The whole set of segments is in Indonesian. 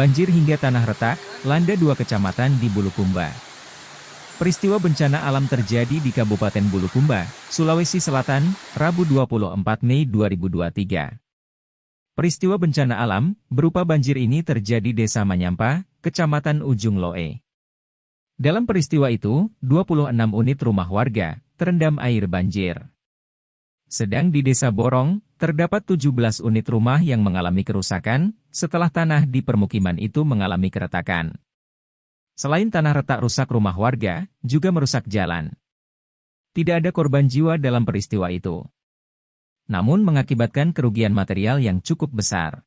banjir hingga tanah retak, landa 2 kecamatan di Bulukumba. Peristiwa bencana alam terjadi di Kabupaten Bulukumba, Sulawesi Selatan, Rabu 24 Mei 2023. Peristiwa bencana alam, berupa banjir ini terjadi di Desa Manyampa, Kecamatan Ujung Loe. Dalam peristiwa itu, 26 unit rumah warga terendam air banjir. Sedang di Desa Borong, terdapat 17 unit rumah yang mengalami kerusakan, setelah tanah di permukiman itu mengalami keretakan. Selain tanah retak rusak rumah warga, juga merusak jalan. Tidak ada korban jiwa dalam peristiwa itu. Namun mengakibatkan kerugian material yang cukup besar.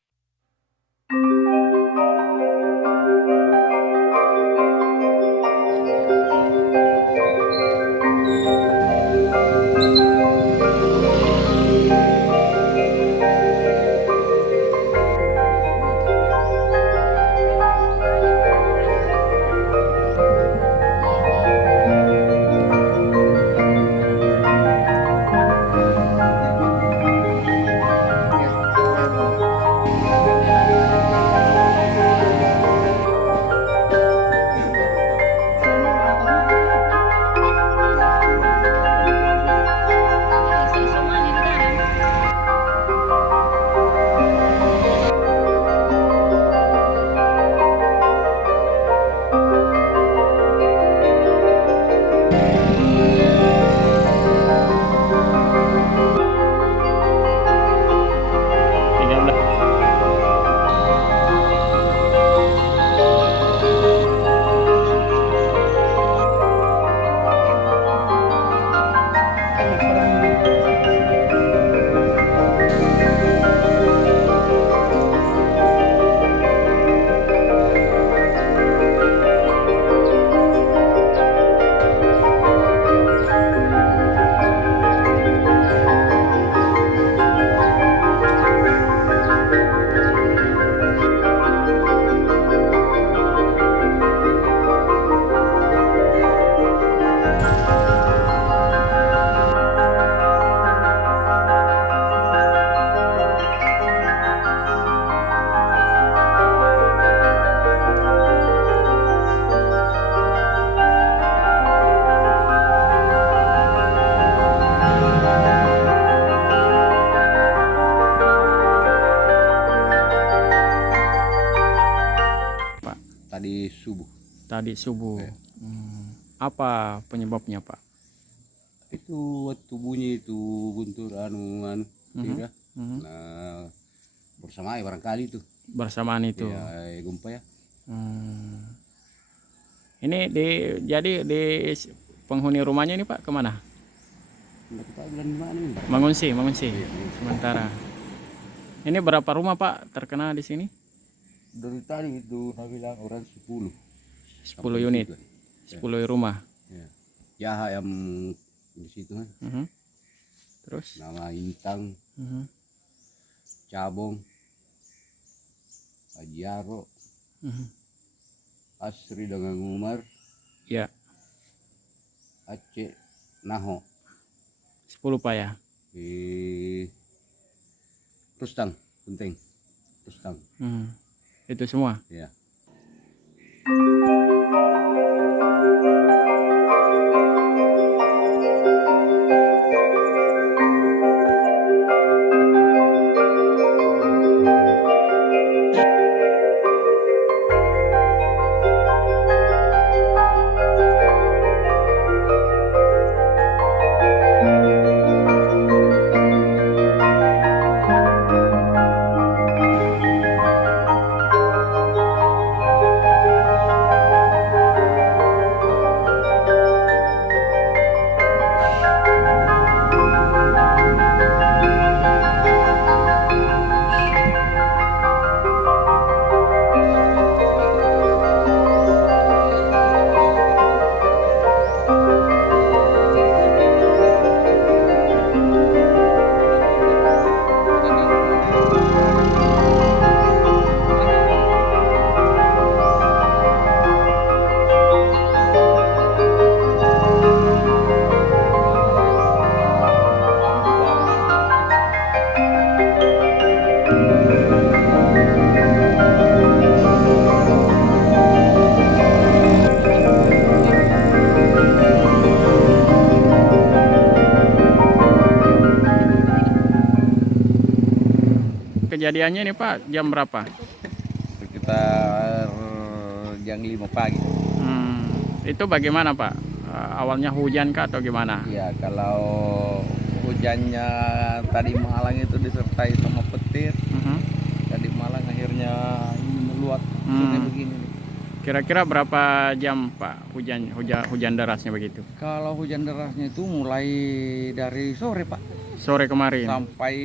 Tadi subuh. Apa penyebabnya, Pak? Itu waktu bunyi itu guntur tidak. Nah, bersamaan barangkali itu. Bersamaan itu. Ya, gempa ya. Ini jadi di penghuni rumahnya ini, Pak, kemana? Nggak kita bilang di mana ini. Mengungsi. Iya. Sementara. Ini berapa rumah, Pak, terkena di sini? Dari tadi itu bilang orang 10. 10 unit. 10 rumah. Ya. Jaha yang di situ kan. Terus? Nama Intang, Cabong, Ajiaro, Asri dengan Umar, Ya. Aceh, Naho, 10, Pak, ya. Rustang, penting. Rustang. Itu semua. Ya. kejadiannya ini Pak jam berapa? Sekitar jam 5 pagi. Itu bagaimana Pak? Awalnya hujan kah atau gimana? Ya kalau hujannya tadi malam itu disertai sama petir. Tadi malam akhirnya ini meluap sungai begini nih. Kira-kira berapa jam Pak hujan derasnya begitu? Kalau hujan derasnya itu mulai dari sore Pak, Sore kemarin. sampai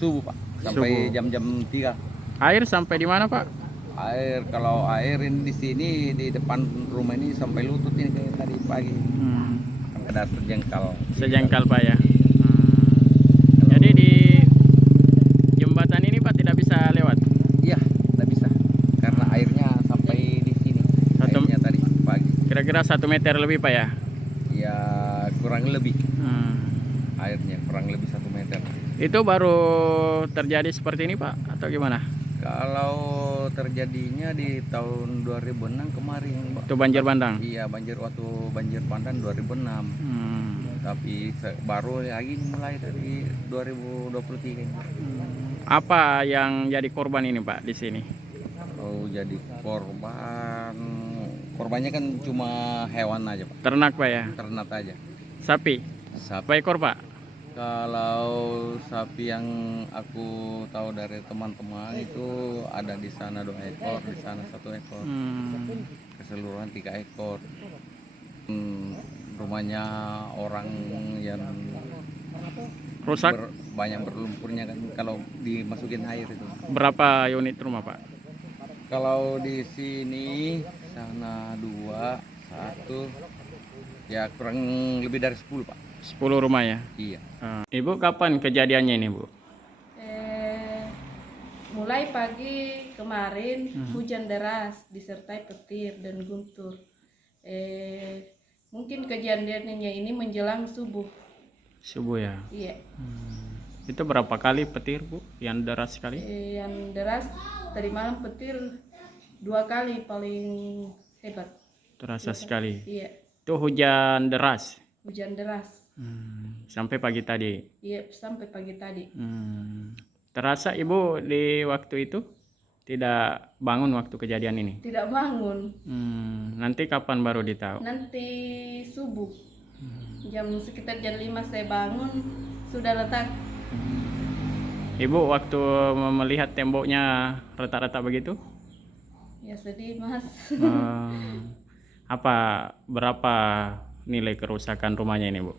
subuh Pak, sampai Subuh. jam-jam 3. Air sampai di mana Pak? Kalau air ini di sini di depan rumah ini sampai lutut ini kayak tadi pagi. Ada sejengkal. Sejengkal Pak ya. Jadi di jembatan ini Pak tidak bisa lewat. Iya, tidak bisa karena airnya sampai di sini. Airnya tadi pagi. Kira-kira 1 meter lebih Pak ya. Ya kurang lebih. Airnya kurang lebih 1 meter. Itu baru terjadi seperti ini Pak atau gimana? Kalau terjadinya di tahun 2006 kemarin, Pak. Itu banjir bandang. Iya, waktu banjir bandang 2006. Tapi baru lagi mulai dari 2023 ini. Apa yang jadi korban ini Pak di sini? Oh, jadi korbannya kan cuma hewan aja, Pak. Ternak Pak ya. Ternak aja. Sapi. Sapi. Berapa ekor Pak? Kalau sapi yang aku tahu dari teman-teman itu ada di sana 2 ekor, di sana 1 ekor. Keseluruhan 3 ekor. Rumahnya orang yang Rusak. banyak berlumpurnya kan kalau dimasukin air itu. Berapa unit rumah Pak? Kalau di sini sana 2, 1, ya kurang lebih dari 10 Pak. 10 rumah ya. Iya. Ibu kapan kejadiannya ini Bu? Mulai pagi kemarin hujan deras disertai petir dan guntur. Mungkin kejadiannya ini menjelang subuh. Subuh ya. Iya. Itu berapa kali petir Bu? Yang deras sekali? Yang deras tadi malam petir 2 kali paling hebat. Terasa sekali. Iya. Itu hujan deras. Hujan deras. Sampai pagi tadi. Iya, sampai pagi tadi. Terasa Ibu di waktu itu tidak bangun waktu kejadian ini? Tidak bangun. Nanti kapan baru ditahu? Nanti subuh. Sekitar jam 5 saya bangun sudah letak. Ibu waktu melihat temboknya retak-retak begitu? Ya sedih Mas. Berapa nilai kerusakan rumahnya ini Bu?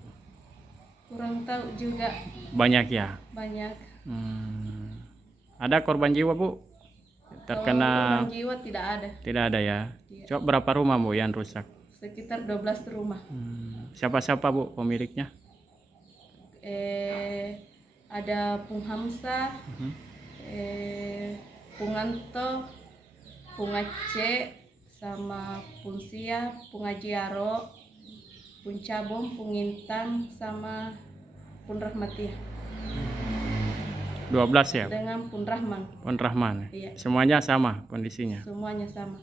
Kurang tahu juga, Banyak ya? banyak. Ada korban jiwa Bu? Terkena? Korban jiwa tidak ada. Tidak ada ya? Iya. Coba berapa rumah Bu yang rusak? Sekitar 12 rumah. Siapa-siapa Bu pemiliknya? Ada Pung Hamsa, Pung Anto, Pung Aceh, sama Pung Sia, Pung Ajiaro, Pun Cabong, Pun Intang, sama Pun Rahmatia. 12 ya? Dengan Pun Rahman. Pun Rahman. Iya. Semuanya sama kondisinya. Semuanya sama.